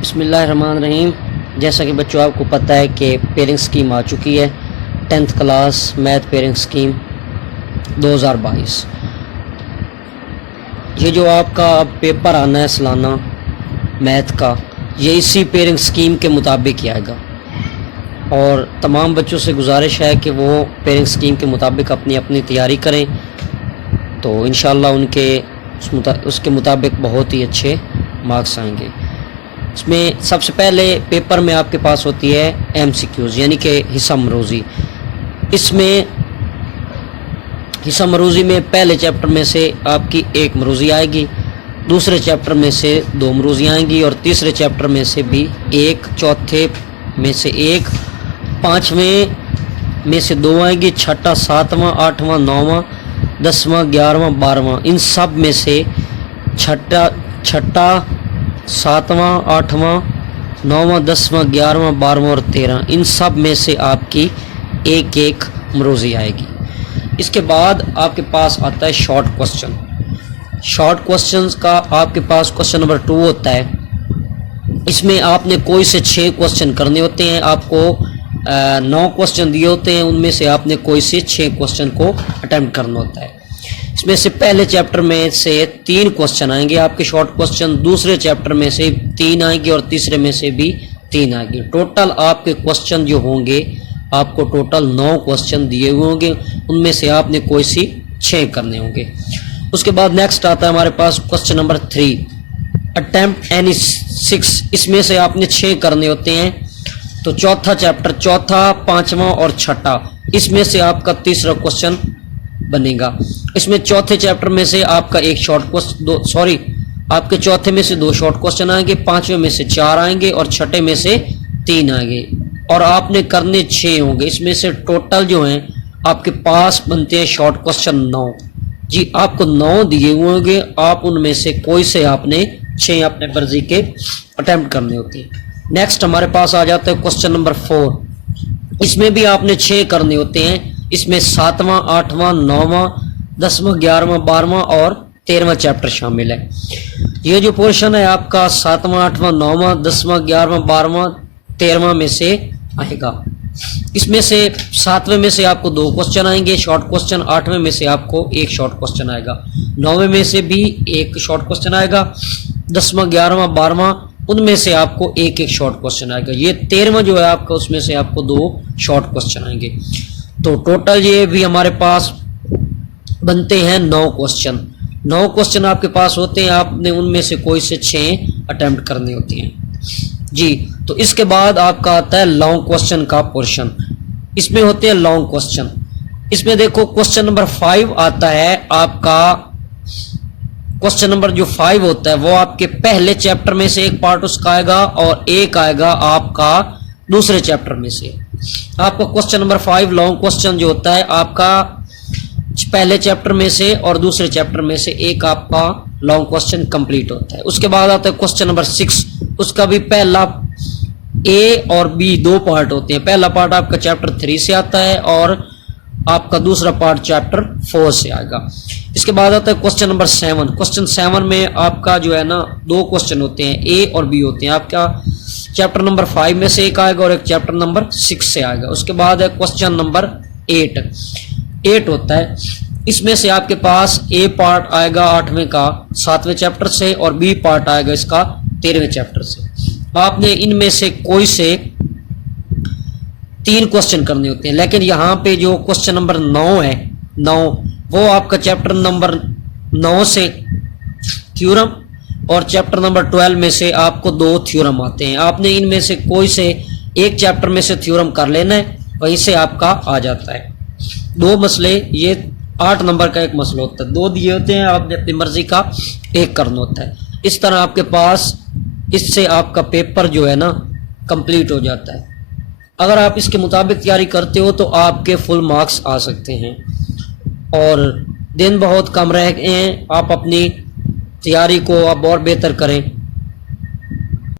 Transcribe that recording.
बिस्मिल्लाहिर्रहमानिर्रहीम। जैसा कि बच्चों आपको पता है कि पेयरिंग स्कीम आ चुकी है, 10th class math pairing scheme 2022। ये जो आपका पेपर आना है सालाना मैथ का, ये इसी पेयरिंग स्कीम के मुताबिक ही आएगा और तमाम बच्चों से गुजारिश है कि वो पेयरिंग स्कीम के मुताबिक अपनी अपनी तैयारी करें, तो इंशाल्लाह उनके उसके मुताबिक बहुत ही अच्छे मार्क्स आएंगे। इसमें सबसे पहले पेपर में आपके पास होती है MCQs यानी कि हिस्सा मरोज़ी। इसमें हिस्सा मरोज़ी में पहले चैप्टर में से आपकी एक मरोज़ी आएगी, दूसरे चैप्टर में से 2 मरोज़ी आएंगी और तीसरे चैप्टर में से भी एक, चौथे में से एक, पाँचवें में से 2 आएंगी, छठा, सातवां, आठवां, नौवां, 10वां, 11वां, 12वां, इन सब में से छठा, सातवां, आठवां, 9वां, 10वां, 11वां, 12वां और 13, इन सब में से आपकी एक एक मरोज़ी आएगी। इसके बाद आपके पास आता है शॉर्ट क्वेश्चन। शॉर्ट क्वेश्चंस का आपके पास क्वेश्चन नंबर 2 होता है। इसमें आपने कोई से 6 क्वेश्चन करने होते हैं। आपको 9 क्वेश्चन दिए होते हैं, उनमें से आपने कोई से 6 क्वेश्चन को अटेम्प्ट करना होता है। इसमें से पहले चैप्टर में से 3 क्वेश्चन आएंगे आपके शॉर्ट क्वेश्चन, दूसरे चैप्टर में से 3 आएंगे और तीसरे में से भी 3 आएंगे। टोटल आपके क्वेश्चन जो होंगे, आपको टोटल 9 क्वेश्चन दिए हुए होंगे, उनमें से आपने कोई सी 6 करने होंगे। उसके बाद नेक्स्ट आता है हमारे पास क्वेश्चन नंबर 3, अटेम्प्ट एनी 6। इसमें से आपने 6 करने होते हैं। तो चौथा चैप्टर, चौथा, पाँचवा और छठा, इसमें से आपका तीसरा क्वेश्चन बनेगा। इसमें चौथे चैप्टर में से आपका एक शॉर्ट क्वेश्चन, आपके चौथे में से 2 शॉर्ट क्वेश्चन आएंगे, पांचवें में से 4 आएंगे और छठे में से 3 आएंगे और आपने करने 6 होंगे। इसमें से टोटल जो हैं आपके पास बनते हैं शॉर्ट क्वेश्चन 9। जी, आपको 9 दिए हुए होंगे, आप उनमें से कोई से आपने 6 अपने मर्जी के अटेम्प्ट करने होते हैं। नेक्स्ट हमारे पास आ जाता है क्वेश्चन नंबर 4। इसमें भी आपने 6 करने होते हैं। इसमें 7वां, 8वां, 9वां, 10वां, 11वां, 12वां और 13वां चैप्टर शामिल है। ये जो पोर्शन है आपका 7वां, 8वां, 9वां, 10वां, 11वां, 12वां, 13वां में से आएगा। इसमें से 7वें में से आपको 2 क्वेश्चन आएंगे शॉर्ट क्वेश्चन, 8वें में से आपको एक शॉर्ट क्वेश्चन आएगा, 9वें में से भी एक शॉर्ट क्वेश्चन आएगा, 10वां, 11वां, 12वां, उनमें से आपको एक एक शॉर्ट क्वेश्चन आएगा। ये 13वां जो है आपका, उसमें से आपको 2 शॉर्ट क्वेश्चन आएंगे। तो टोटल ये भी हमारे पास बनते हैं 9 क्वेश्चन। 9 क्वेश्चन आपके पास होते हैं, आपने उनमें से कोई से 6 अटेम्प्ट करने होते हैं। जी, तो इसके बाद आपका आता है लॉन्ग क्वेश्चन का पोर्शन। इसमें होते हैं लॉन्ग क्वेश्चन। इसमें देखो क्वेश्चन नंबर 5 आता है आपका। क्वेश्चन नंबर जो 5 होता है वो आपके पहले चैप्टर में से एक पार्ट उसका आएगा और एक आएगा आपका दूसरे चैप्टर में से। आपका क्वेश्चन नंबर 5 लॉन्ग क्वेश्चन जो होता है आपका पहले चैप्टर में से और दूसरे चैप्टर में से एक आपका लॉन्ग क्वेश्चन कंप्लीट होता है। उसके बाद आता है क्वेश्चन नंबर 6। उसका भी पहला ए और बी 2 पार्ट होते हैं। पहला पार्ट आपका चैप्टर 3 से आता है और आपका दूसरा पार्ट चैप्टर 4 से आएगा। इसके बाद आता है क्वेश्चन नंबर 7। क्वेश्चन 7 में आपका जो है ना 2 क्वेश्चन होते हैं, ए और बी होते हैं। आपका चैप्टर नंबर 5 में से एक आएगा और एक चैप्टर नंबर 6 से आएगा। उसके बाद है क्वेश्चन नंबर 8 होता है। इसमें से आपके पास ए पार्ट आएगा 8वें का 7वें चैप्टर से और बी पार्ट आएगा इसका 13वें चैप्टर से। आपने इनमें से कोई से 3 क्वेश्चन करने होते हैं, लेकिन यहाँ पे जो क्वेश्चन नंबर 9 है, 9 वो आपका चैप्टर नंबर 9 से थ्योरम और चैप्टर नंबर 12 में से आपको 2 थ्योरम आते हैं। आपने इनमें से कोई से एक चैप्टर में से थ्योरम कर लेना है, वहीं से आपका आ जाता है। 2 मसले, ये 8 नंबर का एक मसला होता है, 2 दिए होते हैं, आपने अपनी मर्जी का एक करना होता है। इस तरह आपके पास इससे आपका पेपर जो है ना कंप्लीट हो जाता है। अगर आप इसके मुताबिक तैयारी करते हो तो आपके फुल मार्क्स आ सकते हैं और दिन बहुत कम रह गए हैं। आप अपनी तैयारी को अब और बेहतर करें।